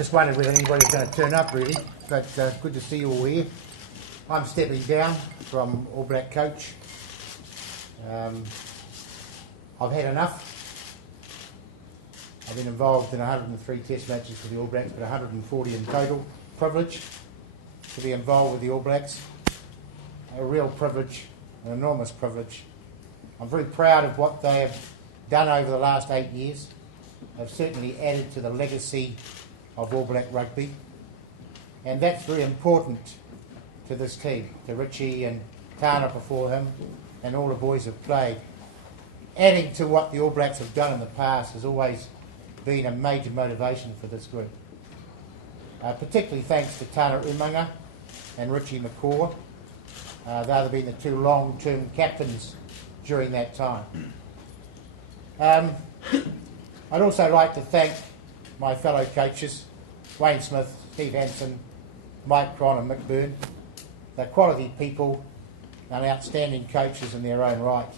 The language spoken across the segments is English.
Just wondered whether anybody's going to turn up really, but good to see you all here. I'm stepping down from All Black coach. I've had enough. I've been involved in 103 test matches for the All Blacks, but 140 in total. Privilege to be involved with the All Blacks. A real privilege, an enormous privilege. I'm very proud of what they have done over the last 8 years. They've certainly added to the legacy of All Black rugby, and that's very important to this team, to Richie and Tana before him, and all the boys have played. Adding to what the All Blacks have done in the past has always been a major motivation for this group. Particularly thanks to Tana Umaga and Richie McCaw. They've been the two long-term captains during that time. I'd also like to thank my fellow coaches, Wayne Smith, Steve Hansen, Mike Cron and Mick Byrne. They're quality people and outstanding coaches in their own right.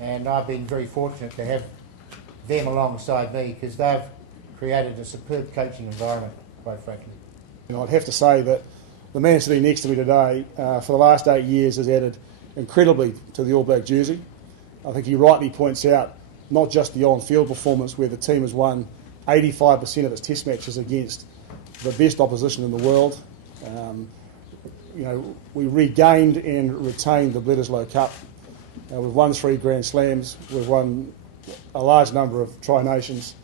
And I've been very fortunate to have them alongside me because they've created a superb coaching environment, quite frankly. I'd have to say that the man sitting next to me today, for the last 8 years, has added incredibly to the All Black jersey. I think he rightly points out not just the on-field performance where the team has won 85% of its test matches against the best opposition in the world. We regained and retained the Bledisloe Cup. We've won 3 Grand Slams, we've won a large number of Tri-Nations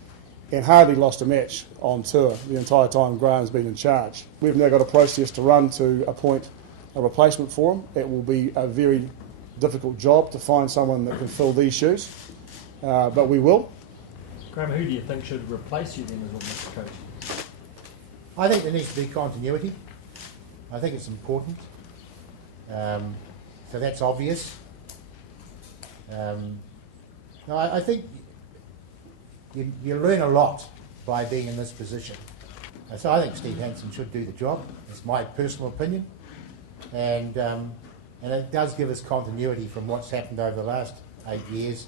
and hardly lost a match on tour the entire time Graham's been in charge. We've now got a process to run to appoint a replacement for him. It will be a very difficult job to find someone that can fill these shoes, but we will. Graham, who do you think should replace you then as All Black coach? I think there needs to be continuity. I think it's important. So that's obvious. I think you learn a lot by being in this position. So I think Steve Hansen should do the job. It's my personal opinion. And it does give us continuity from what's happened over the last 8 years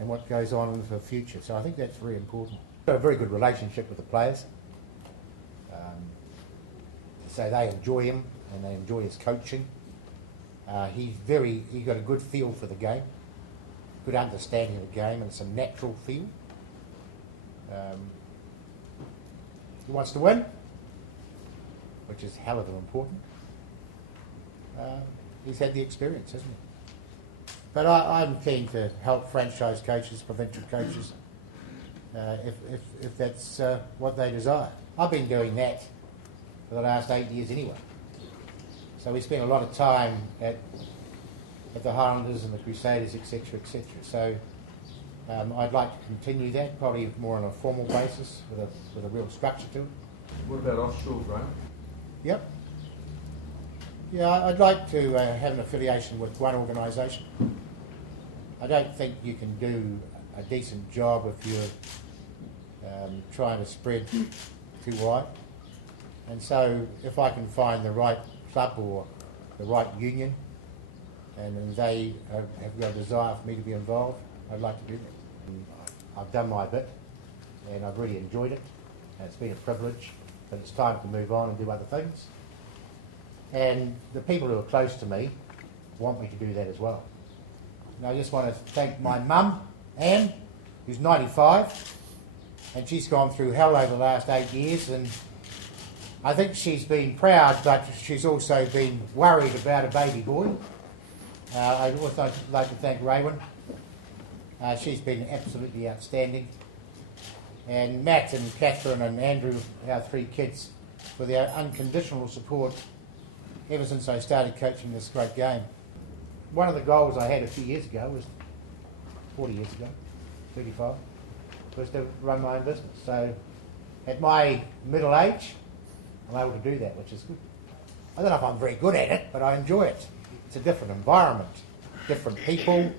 and what goes on into the future. So I think that's very important. We've got a very good relationship with the players. So they enjoy him and they enjoy his coaching. He's got a good feel for the game, good understanding of the game, and it's a natural feel. He wants to win, which is hell of important. He's had the experience, hasn't he? But I'm keen to help franchise coaches, provincial coaches, if that's what they desire. I've been doing that for the last 8 years anyway. So we spent a lot of time at the Highlanders and the Crusaders, etc., etc. So I'd like to continue that, probably more on a formal basis with a real structure to it. What about offshore, Graham? Yep. Yeah, I'd like to have an affiliation with one organisation. I don't think you can do a decent job if you're trying to spread too wide. And so if I can find the right club or the right union and they have got a desire for me to be involved, I'd like to do that. And I've done my bit and I've really enjoyed it. And it's been a privilege, but it's time to move on and do other things. And the people who are close to me want me to do that as well. And I just want to thank my mum, Anne, who's 95, and she's gone through hell over the last 8 years, and I think she's been proud, but she's also been worried about a baby boy. I'd also like to thank Raywin. She's been absolutely outstanding. And Matt and Catherine and Andrew, our 3 kids, for their unconditional support ever since I started coaching this great game. One of the goals I had a few years ago, 35, was to run my own business. So at my middle age, I'm able to do that, which is good. I don't know if I'm very good at it, but I enjoy it. It's a different environment, different people,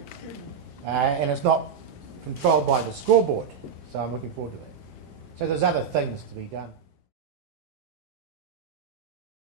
and it's not controlled by the scoreboard. So I'm looking forward to that. So there's other things to be done.